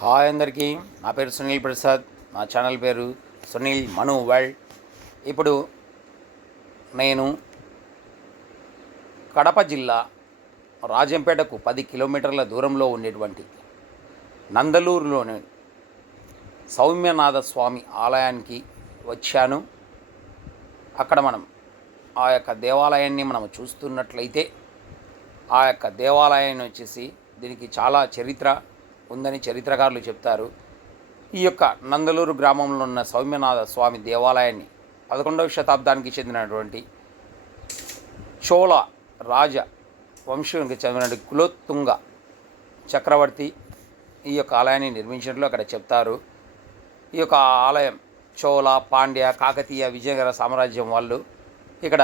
Hi అందరికీ. నా పేరు సునీల్ ప్రసాద్. నా ఛానల్ పేరు సునీల్ మను వరల్డ్. ఇప్పుడు నేను కడప జిల్లా రాజంపేటకు పది కిలోమీటర్ల దూరంలో ఉండేటువంటి నందలూరులోని సౌమ్యనాథ స్వామి ఆలయానికి వచ్చాను. అక్కడ మనం ఆ యొక్క దేవాలయాన్ని మనం చూస్తున్నట్లయితే ఆ యొక్క దేవాలయాన్ని వచ్చేసి దీనికి చాలా చరిత్ర ఉందని చరిత్రకారులు చెప్తారు. ఈ యొక్క నందలూరు గ్రామంలో ఉన్న సౌమ్యనాథ స్వామి దేవాలయాన్ని పదకొండవ శతాబ్దానికి చెందినటువంటి చోళ రాజ వంశానికి చెందినటువంటి కులోత్తుంగ చక్రవర్తి ఈ యొక్క ఆలయాన్ని నిర్మించినట్లు అక్కడ చెప్తారు. ఈ యొక్క ఆలయం చోళ పాండ్య కాకతీయ విజయనగర సామ్రాజ్యం వాళ్ళు ఇక్కడ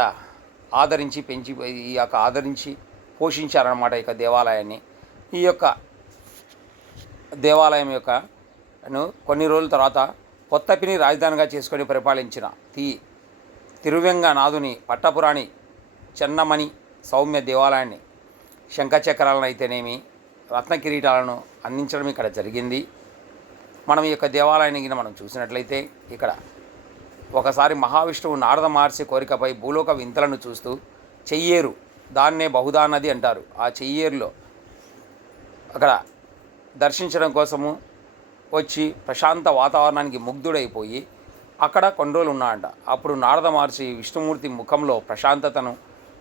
ఆదరించి పెంచి ఈ యొక్క ఆదరించి పోషించారన్నమాట ఈ యొక్క దేవాలయాన్ని. ఈ యొక్క దేవాలయం యొక్క ను కొన్ని రోజుల తర్వాత కొత్తపిని రాజధానిగా చేసుకొని పరిపాలించిన తి తిరువెంగనాథుని పట్టపురాణి చెన్నమణి సౌమ్య దేవాలయాన్ని శంఖచక్రాలను అయితేనేమి రత్న కిరీటాలను అందించడం ఇక్కడ జరిగింది. మనం ఈ యొక్క దేవాలయాన్ని మనం చూసినట్లయితే ఇక్కడ ఒకసారి మహావిష్ణువు నారద మహర్షి కోరికపై భూలోక వింతలను చూస్తూ చెయ్యేరు దాన్నే బహుదా నది అంటారు. ఆ చెయ్యేరులో అక్కడ దర్శించడం కోసము వచ్చి ప్రశాంత వాతావరణానికి ముగ్ధుడైపోయి అక్కడ కొన్ని రోజులు ఉన్నాడంట. అప్పుడు నారద మహర్షి విష్ణుమూర్తి ముఖంలో ప్రశాంతతను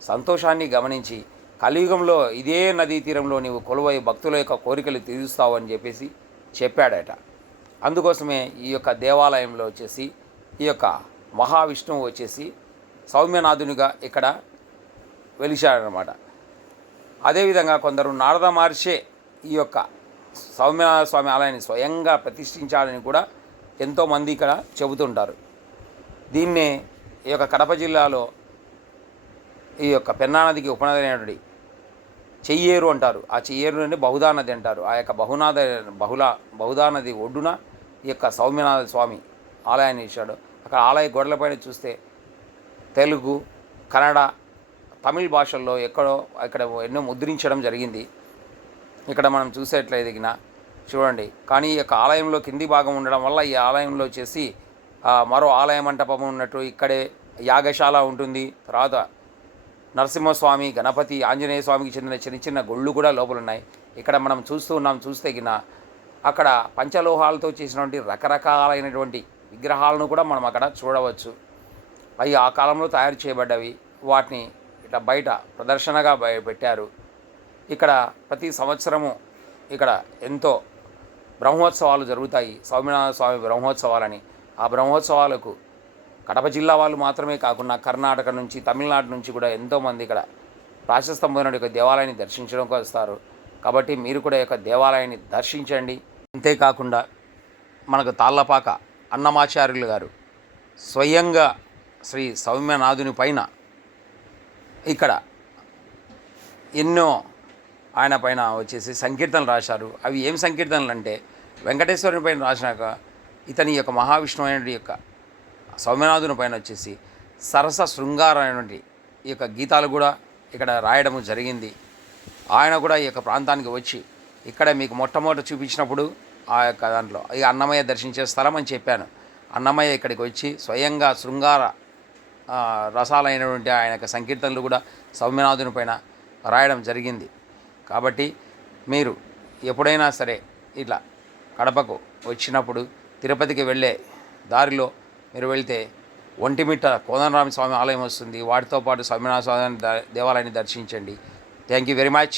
సంతోషాన్ని గమనించి కలియుగంలో ఇదే నదీ తీరంలో నీవు కొలువై భక్తుల యొక్క కోరికలు తీరుస్తావు అని చెప్పేసి చెప్పాడట. అందుకోసమే ఈ యొక్క దేవాలయంలో వచ్చేసి ఈ యొక్క మహావిష్ణువు వచ్చేసి సౌమ్యనాథునిగా ఇక్కడ వెలిశాడనమాట. అదేవిధంగా కొందరు నారద మహర్షే ఈ యొక్క సౌమ్యనాథ స్వామి ఆలయాన్ని స్వయంగా ప్రతిష్ఠించాలని కూడా ఎంతోమంది ఇక్కడ చెబుతుంటారు. దీన్నే ఈ యొక్క కడప జిల్లాలో ఈ యొక్క పెన్నా నదికి ఉపనదైనటువంటి చెయ్యేరు అంటారు. ఆ చెయ్యేరు నుండి బహుదా నది అంటారు. ఆ యొక్క బహునాథ బహుళ బహుదా నది ఒడ్డున ఈ యొక్క సౌమ్యనాథ స్వామి ఆలయాన్ని ఇచ్చాడు. అక్కడ ఆలయ గోడలపైన చూస్తే తెలుగు కన్నడ తమిళ్ భాషల్లో ఎక్కడో ఇక్కడ ఎన్నో ముద్రించడం జరిగింది. ఇక్కడ మనం చూసేట్లయిదిగిన చూడండి. కానీ ఈ యొక్క ఆలయంలో కింది భాగం ఉండడం వల్ల ఈ ఆలయంలో వచ్చేసి మరో ఆలయ మంటపం ఉన్నట్టు ఇక్కడే యాగశాల ఉంటుంది. తర్వాత నరసింహస్వామి గణపతి ఆంజనేయ స్వామికి చెందిన చిన్న చిన్న గుళ్ళు కూడా లోపల ఉన్నాయి. ఇక్కడ మనం చూస్తూ ఉన్నాం చూస్తే గిన అక్కడ పంచలోహాలతో చేసినటువంటి రకరకాలైనటువంటి విగ్రహాలను కూడా మనం అక్కడ చూడవచ్చు. అవి ఆ కాలంలో తయారు చేయబడ్డవి. వాటిని ఇట్లా బయట ప్రదర్శనగా పెట్టారు. ఇక్కడ ప్రతి సంవత్సరము ఇక్కడ ఎంతో బ్రహ్మోత్సవాలు జరుగుతాయి. సౌమ్యనాథ స్వామి బ్రహ్మోత్సవాలని. ఆ బ్రహ్మోత్సవాలకు కడప జిల్లా వాళ్ళు మాత్రమే కాకుండా కర్ణాటక నుంచి తమిళనాడు నుంచి కూడా ఎంతోమంది ఇక్కడ ప్రాశస్తం పొందిన యొక్క దేవాలయాన్ని దర్శించడానికి వస్తారు కాబట్టి మీరు కూడా యొక్క దేవాలయాన్ని దర్శించండి. అంతేకాకుండా మనకు తాళ్ళపాక అన్నమాచార్యులు గారు స్వయంగా శ్రీ సౌమ్యనాథుని పైన ఇక్కడ ఎన్నో ఆయన పైన వచ్చేసి సంకీర్తనలు రాశారు. అవి ఏం సంకీర్తనలు అంటే వెంకటేశ్వరుని పైన రాసినాక ఇతని యొక్క మహావిష్ణువు అయిన యొక్క సౌమ్యనాథుని పైన వచ్చేసి సరస శృంగార అనేటువంటి ఈ యొక్క గీతాలు కూడా ఇక్కడ రాయడము జరిగింది. ఆయన కూడా ఈ యొక్క ప్రాంతానికి వచ్చి ఇక్కడ మీకు మొట్టమొదట చూపించినప్పుడు ఆ యొక్క దాంట్లో ఈ అన్నమయ్య దర్శించే స్థలం అని చెప్పాను. అన్నమయ్య ఇక్కడికి వచ్చి స్వయంగా శృంగార రసాలైనటువంటి ఆయన యొక్క సంకీర్తనలు కూడా సౌమ్యనాథుని పైన రాయడం జరిగింది. కాబట్టి మీరు ఎప్పుడైనా సరే ఇట్లా కడపకు వచ్చినప్పుడు తిరుపతికి వెళ్ళే దారిలో మీరు వెళ్తే ఒంటిమిట్ట కోదండరామ స్వామి ఆలయం వస్తుంది. వాటితో పాటు స్వామినాథ స్వామి దేవాలయాన్ని దర్శించండి. Thank you very much